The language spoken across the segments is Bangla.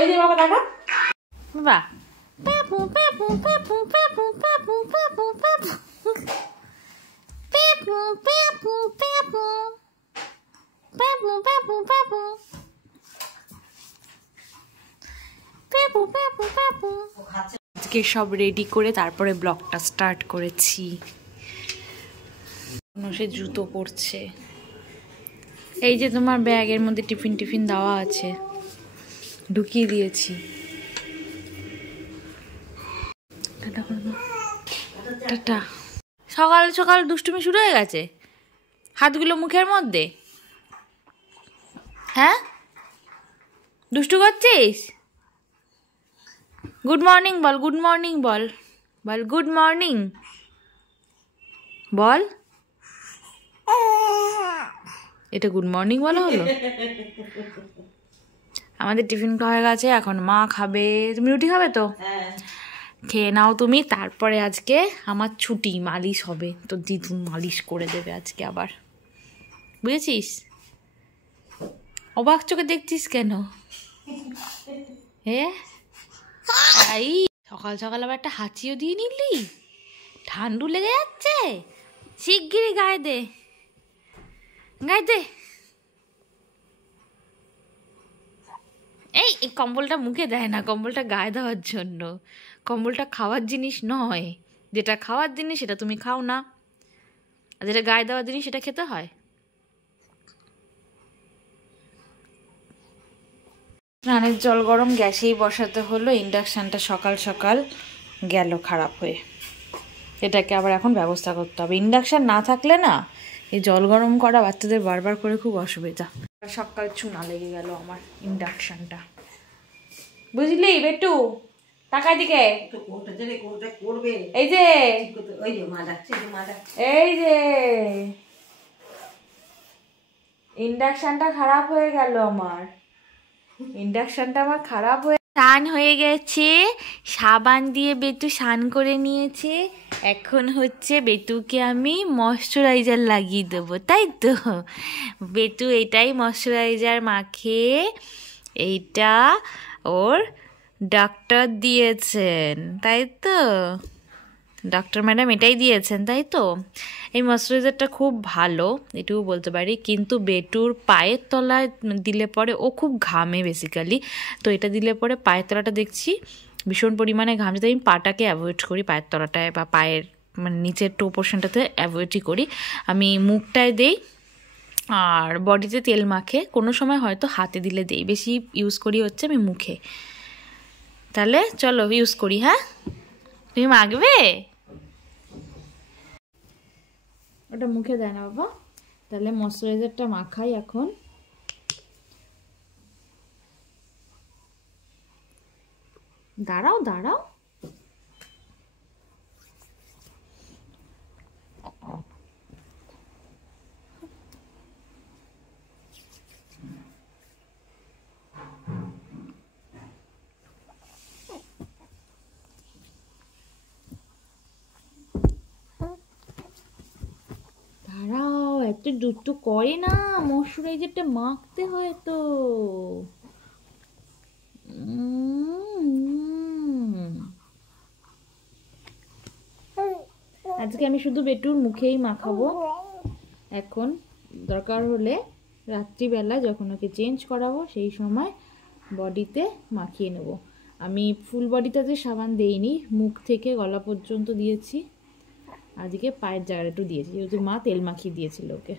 এই যে বাবা দেখা বাহ পেপু পেপু পেপু পেপু পেপু পেপু পেপু পেপু পেপু পেপু পেপু পেপু পেপু পেপু পেপু পেপু। আজকে সব রেডি করে তারপরে ব্লগটা স্টার্ট করেছি। সে জুতো পরছে। এই যে তোমার ব্যাগের মধ্যে টিফিন টিফিন দেওয়া আছে, ঢুকিয়ে দিয়েছি। টাটা করে দাও, টাটা। সকাল সকাল দুষ্টুমি শুরু হয়ে গেছে, হাতগুলো মুখের মধ্যে। হ্যাঁ, দুষ্টু করছিস? গুড মর্নিং বল, গুড মর্নিং বল, বল গুড মর্নিং বল। এটা গুড মর্নিং বলা হলো? আমাদের টিফিন হয়ে গেছে, এখন মা খাবে। তুমি রুটি খাবে তো? খেয়ে নাও তুমি। তারপরে আজকে আমার ছুটি, মালিশ হবে, তো দিদু মালিশ করে দেবে আজকে আবার, বুঝেছিস? অবাক চোখে দেখছিস কেন? হ্যাঁ, এই সকাল সকাল আবার একটা হাঁচিও দিয়ে নিলি, ঠান্ডু লেগে যাচ্ছে। শিগগিরই গায়ে দে, গায়ে দে। এই কম্বলটা মুখে দেয় না, কম্বলটা গায়ে দেওয়ার জন্য। কম্বলটা খাওয়ার জিনিস নয়, যেটা খাওয়ার জিনিস সেটা তুমি খাও না, আর যেটা গায়ে দেওয়ার জিনিস সেটা খেতে হয়। স্নানের জল গরম গ্যাসেই বসাতে হলো, ইন্ডাকশানটা সকাল সকাল গেল খারাপ হয়ে। এটাকে আবার এখন ব্যবস্থা করতে হবে। ইন্ডাকশান না থাকলে না এই জল গরম করা বাচ্চাদের বারবার করে খুব অসুবিধা। সকাল চুনা লেগে গেল আমার ইন্ডাকশানটা, বুঝলি বেটু? টাকা দিকে এই যে, এই যে ইন্ডাকশানটা খারাপ হয়ে গেল আমার। ইন্ডাকশানটা আমার খারাপ হয়ে স্নান হয়ে গেছে, সাবান দিয়ে বেটু স্নান করে নিয়েছে। এখন হচ্ছে বেটুকে আমি ময়শ্চারাইজার লাগিয়ে দেবো, তাই তো? বেটু এটাই ময়শ্চারাইজার মাখে, এইটা ওর ডাক্তার দিয়েছেন, তাই তো? ডাক্তার ম্যাডাম এটাই দিয়েছেন, তাই তো? এই ময়শ্চারাইজারটা খুব ভালো, এটুকু বলতে পারি। কিন্তু বেটুর পায়ের তলায় দিলে পরে ও খুব ঘামে বেসিক্যালি, তো এটা দিলে পরে পায়ের তলাটা দেখছি ভীষণ পরিমাণে ঘামছে। তাই আমি পাটাকে অ্যাভয়েড করি, পায়ের তলাটায় বা পায়ের মানে নিচের টো পোর্শনটাতে অ্যাভয়েডই করি। আমি মুখটায় দেই আর বডিতে তেল মাখে, কোনো সময় হয়তো হাতে দিলে দেই, বেশি ইউজ করি হচ্ছে আমি মুখে। তাহলে চলো ইউজ করি। হ্যাঁ, তুমি মাখবে? ওটা মুখে দেয় না বাবা। তাহলে ময়শ্চারাইজারটা মাখাই এখন। দাঁড়াও দাঁড়াও, দাঁড়াও, এত দ্রুত করে না, ময়শ্চারাইজারটা মাখতে হয় তো। আজকে আমি শুধু বেটুর মুখেই মাখাবো। এখন দরকার হলে রাত্রিবেলা যখন ওকে চেঞ্জ করাবো সেই সময় বডিতে মাখিয়ে নেব। আমি ফুল বডিটাতে সাবান দেইনি, মুখ থেকে গলা পর্যন্ত দিয়েছি। আজকে পায়ের জায়গাটা একটু দিয়েছি, যেহেতু মা তেল মাখিয়ে দিয়েছিল ওকে।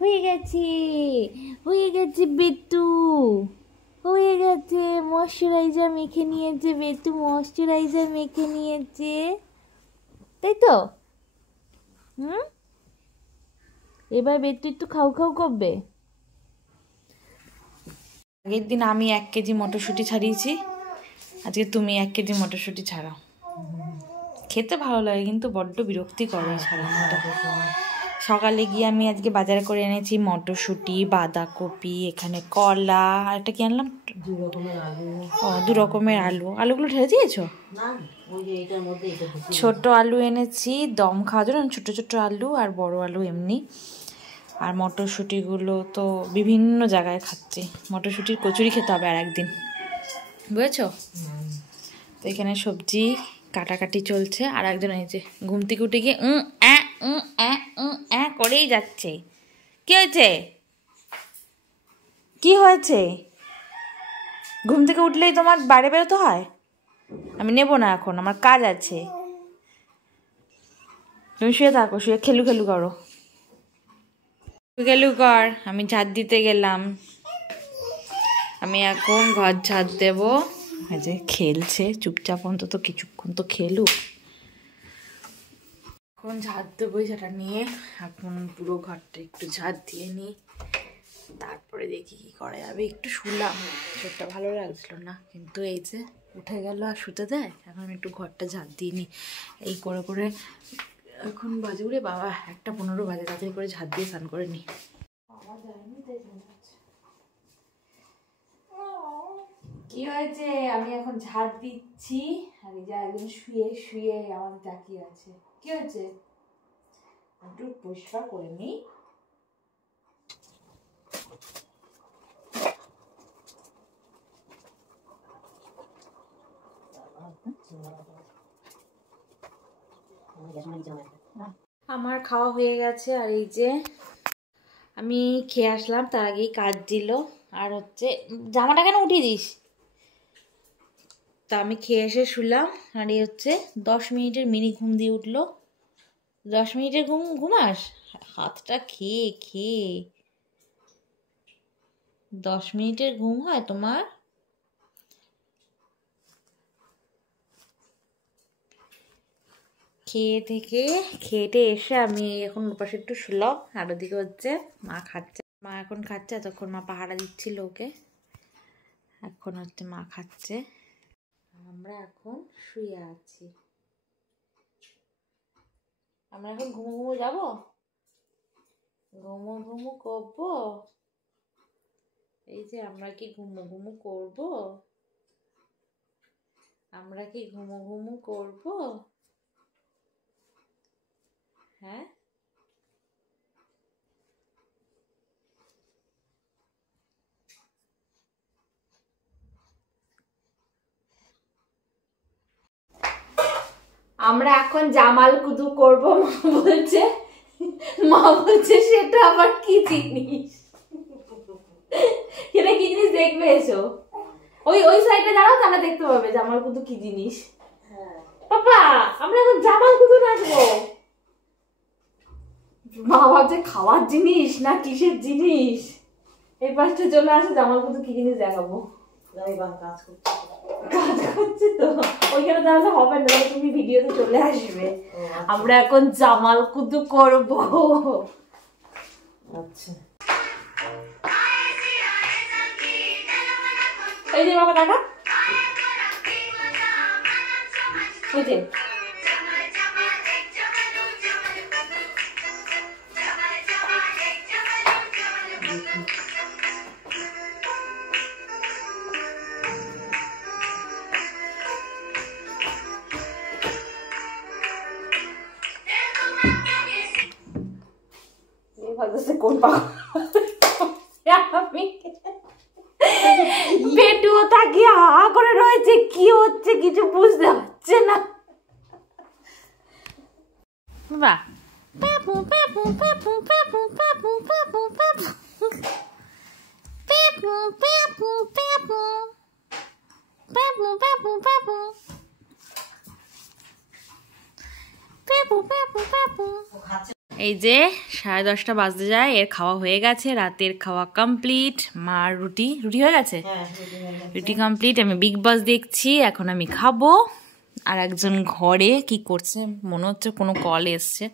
হয়ে গেছে, হয়ে গেছে বেটু, হয়ে গেছে। ময়শ্চারাইজার মেখে নিয়েছে বেটু, ময়শ্চারাইজার মেখে নিয়েছে, তাই তো? এবার বেটু একটু খাও খাও করবে। আগের দিন আমি 1 কেজি মটরশুঁটি ছাড়িয়েছি, আজকে তুমি 1 কেজি মটরশুঁটি ছাড়াও। খেতে ভালো লাগে কিন্তু বড্ড বিরক্তি করে ছাড়ানোটা। সকালে গিয়ে আমি আজকে বাজারে করে এনেছি মটরশুঁটি, বাঁধাকপি, এখানে কলা, আর একটা কি আনলাম, 2 রকমের আলু। আলুগুলো ঢেলে দিয়েছো? ছোট আলু এনেছি দম খাওয়ার জন্য, ছোট ছোট আলু, আর বড় আলু এমনি। আর মটরশুঁটিগুলো তো বিভিন্ন জায়গায় খাচ্ছি। মটরশুঁটির কচুরি খেতে হবে আর একদিন, বুঝেছো? তো এখানে সবজি কাটাকাটি চলছে। আর একজন এই যে ঘুম থেকে উঠে গিয়ে করেই যাচ্ছে। কি হয়েছে? কি হয়েছে? ঘুম থেকে উঠলেই তোমার বাইরে বেরোতে হয়? আমি নেব না এখন, আমার কাজ আছে। তুমি শুয়ে থাকো, শুয়ে খেলু খেলু করো, খেলু কর। আমি ঝাড় দিতে গেলাম। আমি এখন ঘর ঝাড় দেবো। এই যে খেলছে চুপচাপ, অন্তত কিছুক্ষণ তো খেলুক। এখন ঝাড় দেবো, সেটা নিয়ে এখন পুরো ঘরটা একটু ঝাড় দিয়ে নিই, তারপরে দেখি কি করা যাবে। একটু শুলাম, শরীরটা ভালো লাগছিল না, কিন্তু এই যে উঠে গেল আর শুতে দেয়। এখন একটু ঘরটা ঝাড় দিয়ে নিই। এই করে করে এখন বাজে উড়ে বাবা 1:15 বাজে, তাড়াতাড়ি করে ঝাড় দিয়ে স্নান করে নিই। কি হয়েছে? আমি এখন ঝাড় দিচ্ছি, আর এই যে একজন শুয়ে শুয়ে আমার তাকিয়ে আছে। কি হয়েছে? একটু পরিষ্কার করে নিই। আমার খাওয়া হয়ে গেছে, আর এই যে আমি খেয়ে আসলাম, তার আগেই কাজ দিল। আর হচ্ছে জামাটা কেন উঠিয়ে দিস? তা আমি খেয়ে এসে শুলাম, আর এই হচ্ছে 10 মিনিটের মিনি ঘুম দিয়ে উঠলো। 10 মিনিটের ঘুমাস? হাতটা খেয়ে খেয়ে 10 মিনিটের ঘুম হয় তোমার? খেয়েটে এসে আমি এখন ওপাশে একটু শুলাম, আর ওদিকে হচ্ছে মা খাচ্ছে। মা এখন খাচ্ছে, তখন মা পাহারা দিচ্ছিল ওকে। এখন হচ্ছে মা খাচ্ছে, আমরা এখন শুয়ে আছি। আমরা এখন ঘুমো যাবো, ঘুমো করবো। এই যে আমরা কি ঘুমো করবো? আমরা কি ঘুমো করবো? হ্যাঁ, আমরা এখন জামাল কুদু করবো। মা বলছে সেটা আবার কি জিনিস? সেটা কি জিনিস দেখবে এসো, ওই সাইডে দাঁড়াও, তাহলে দেখতে পাবে জামাল কুদু কি জিনিস। পাপা আমরা এখন জামাল কুদু নাচবো। মা ভাবছে খাওয়ার জিনিস না কিসের জিনিস। এই পাশটা চলে আসে, জামাল কুদু কি জিনিস দেখাবো। কাজ করছে তো ওইখানে দাঁড়ালে হবে না, তুমি ভিডিওতে চলে আসবে। আমরা এখন জামাল কুদু করবো। আচ্ছা, এই যে বাবা দেখা, ওই যে কোন পেটুও তাকিয়ে হা করে রয়েছে, কি হচ্ছে কিছু বুঝতে পারছে না। বাহ, পেপু পেপু পেপু পেপু পেপু পেপু পেপু পেপু পেপু পেপু পেপু পেপু পেপু পেপু পেপু পেপু। এই যে 10:30 বাজতে যায়, এর খাওয়া হয়ে গেছে, রাতের খাওয়া কমপ্লিট। মার রুটি হয়ে গেছে, রুটি কমপ্লিট। আমি বিগ বস দেখছি, এখন আমি খাবো। আর একজন ঘরে কি করছে মনে হচ্ছে, কোনো কল এসছে।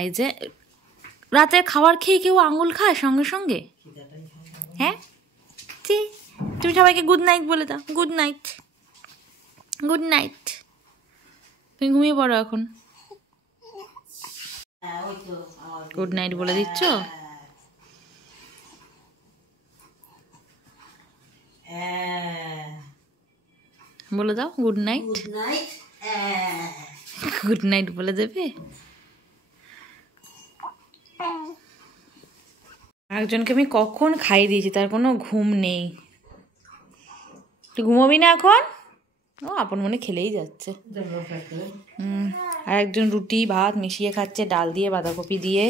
এই যে রাতের খাবার খেয়ে কেউ আঙুল খায় সঙ্গে সঙ্গে? হ্যাঁ, তুমি সবাইকে গুড নাইট বলে দাও। Good night, good night. তুমি ঘুমিয়ে পড়ো এখন। গুড নাইট বলে দিচ্ছ? বলে দাও গুড নাইট। গুড নাইট বলে দেবে। একজনকে আমি কখন খাইয়ে দিয়েছি, তার কোনো ঘুম নেই। তুই ঘুমোবি না এখন? ও আপন মনে খেলেই যাচ্ছে। আর একজন রুটি ভাত মিশিয়ে খাচ্ছে, ডাল দিয়ে বাঁধাকপি দিয়ে।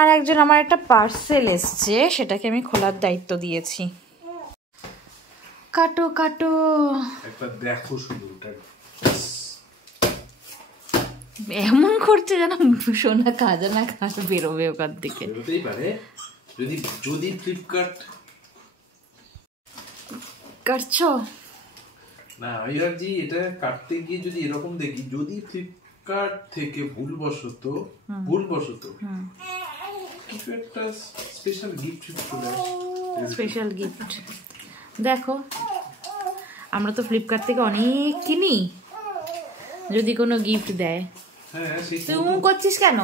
আর একজন আমার একটা পার্সেল এসছে, সেটাকে আমি খোলার দায়িত্ব দিয়েছি। কাটো কাটো, একবার দেখো শুধু। এমন করছে যেন সোনা খাজা না খাজা বেরোবে ওখান থেকে। বেরোতেই পারে যদি যদি ফ্লিপকার্ট কাটছো না। আমি ভাবছি এটা কাটতে গিয়ে যদি এরকম দেখি, যদি ফ্লিপকার্ট থেকে ভুলবশত কিছু একটা স্পেশাল গিফট চলে আসে। স্পেশাল গিফট দেখো, আমরা তো ফ্লিপকার্ট থেকে অনেক কিনি, যদি কোনো গিফট দেয়। হ্যাঁ, তুই করছিস কেন?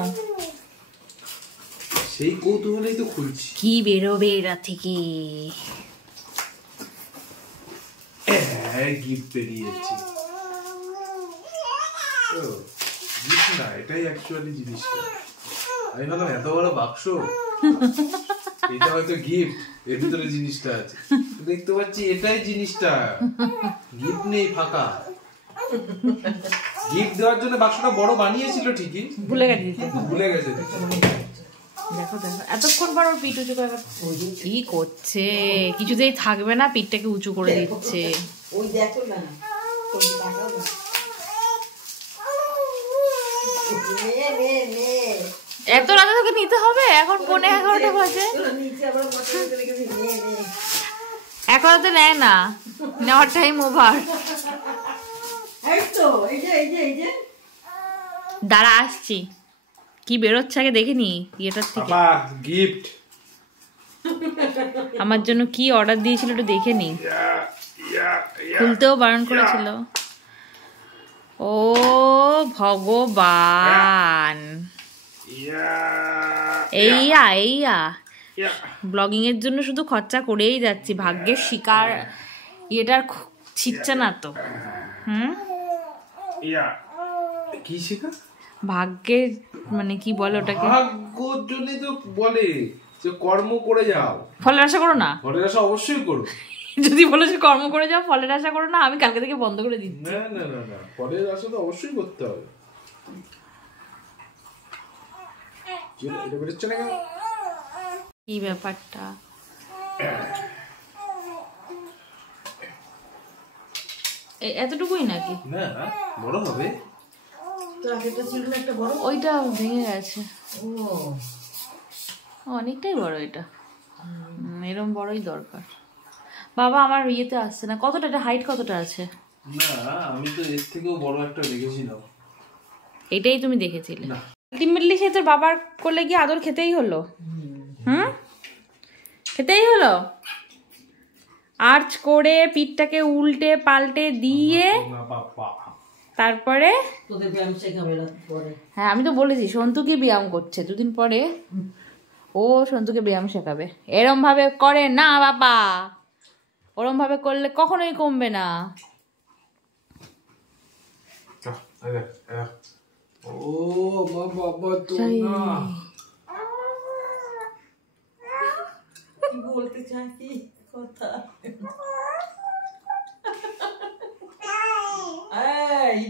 সেই কৌতূহলেই তো খুলছি কি বেরোবে এরা থেকে। গিফট বেরিয়েছে। গিফট না, এটাই অ্যাকচুয়ালি জিনিসটা। আমি ভাবলাম এত বড় বাক্স, এটা হয়তো গিফট, এর ভিতরে জিনিসটা আছে। দেখতে পাচ্ছি এটাই জিনিসটা, গিফট নেই, ফাঁকা। গিফট দেওয়ার জন্য বাক্সটা বড় বানিয়েছিল ঠিকই, ভুলে গেছে। দেখো দেখো, এতক্ষণ পর ওর পিঠ উঁচু করে কি করছে, কিছুতেই থাকবে না, পিঠটাকে উঁচু করে দিচ্ছে। ওই দেখো না, এত রাতে তোকে নিতে হবে? এখন 11:30 বাজে, এখন তো নেয় না, নেওয়ার টাইম ওভার। দাঁড়া আসছি, কি বেরোচ্ছে আগে দেখে নি ইয়েটার থেকে। গিফট আমার জন্য কি অর্ডার দিয়েছিল একটু দেখে নি, খুলতেও বারণ করেছিল। ও ভগবান, এইয়া ব্লগিং এর জন্য শুধু খরচা করেই যাচ্ছি, ভাগ্যের শিকার এটার ছিচ্ছে না তো। কি শিকার? ভাগ্যের মানে কি বলে ওটাকে, ভাগ্যের জন্য তো বলে যে কর্ম করে যাও, ফলের আশা করো না। ফলের আশা অবশ্যই করো। যদি বলো যে কর্ম করে যাও ফলের আশা করো না, আমি কালকে থেকে বন্ধ করে দিচ্ছি। না না না না, ফলের আশা তো অবশ্যই করতে হবে। এটা বেরোচ্ছে না কেন? কি ব্যাপারটা? এতটুকুই নাকি? না বড় হবে, ওইটা ভেঙে গেছে, অনেকটাই বড় এটা। এরকম বড়ই দরকার। বাবা আমার ইয়েতে আসছে না। কতটা এটা হাইট, কতটা আছে? না আমি তো এর থেকেও বড় একটা দেখেছিলাম। এটাই তুমি দেখেছিলে? আলটিমেটলি সে তোর বাবার কোলে গিয়ে আদর খেতেই হলো। খেতেই হলো। আর্চ করে পিঠটাকে উল্টে পাল্টে দিয়ে তারপরে হ্যাঁ আমি তো বলেছি সন্তুকে ব্যায়াম করছে, দুদিন পরে ও সন্তুকে ব্যায়াম শেখাবে। এরম ভাবে করে না বাবা, ওরম ভাবে করলে কখনোই কমবে না। ও বাবা তো না কি বলতে চাই কথা। এই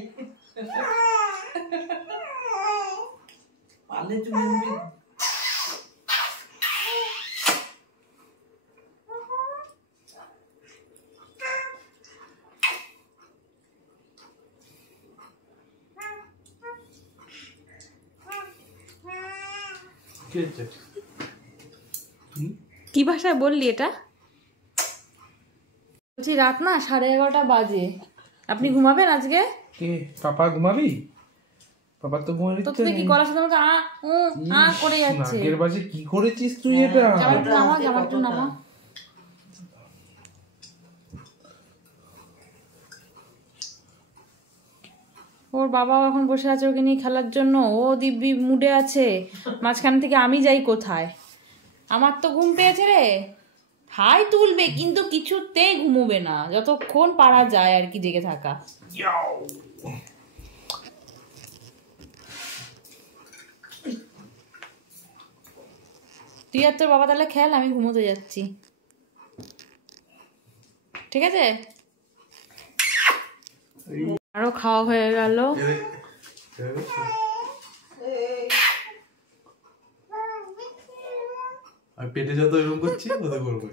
পালে চুলে মুখে কি ভাষায় বললি এটা? বলছি রাত না 11:30 বাজে, আপনি ঘুমাবেন আজকে? কে পাপা ঘুমাবি? পাপা তো ঘুমাবি তো তুই কি গলার সাথে আমাকে আ করে যাচ্ছে। নাকের বাজে কি করেছিস তুই এটা? জামাটা নামা, জামাটা নামা। ওর বাবাও এখন বসে আছে ওকে নিয়ে খেলার জন্য, ও দিব্যি মুডে আছে। মাঝখান থেকে আমি যাই কোথায়? আমার তো ঘুম পেয়েছে রে, হাই তুলবে কিন্তু কিছুতেই ঘুমোবে না, যতক্ষণ পারা যায় আর কি জেগে থাকা। তুই আর তোর বাবা তাহলে খেল, আমি ঘুমোতে যাচ্ছি, ঠিক আছে? আরো খাওয়া হয়ে গেল। আর পেটে যত এরকম করছি ওদের করবো।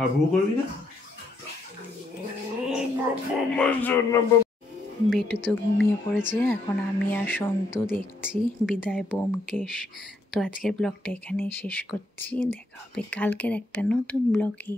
আর ভু করবি না? বেটু তো ঘুমিয়ে পড়েছে, এখন আমি আর সন্তু দেখছি বিদায় ব্যোমকেশ। তো আজকের ব্লগটা এখানেই শেষ করছি, দেখা হবে কালকের একটা নতুন ব্লগে।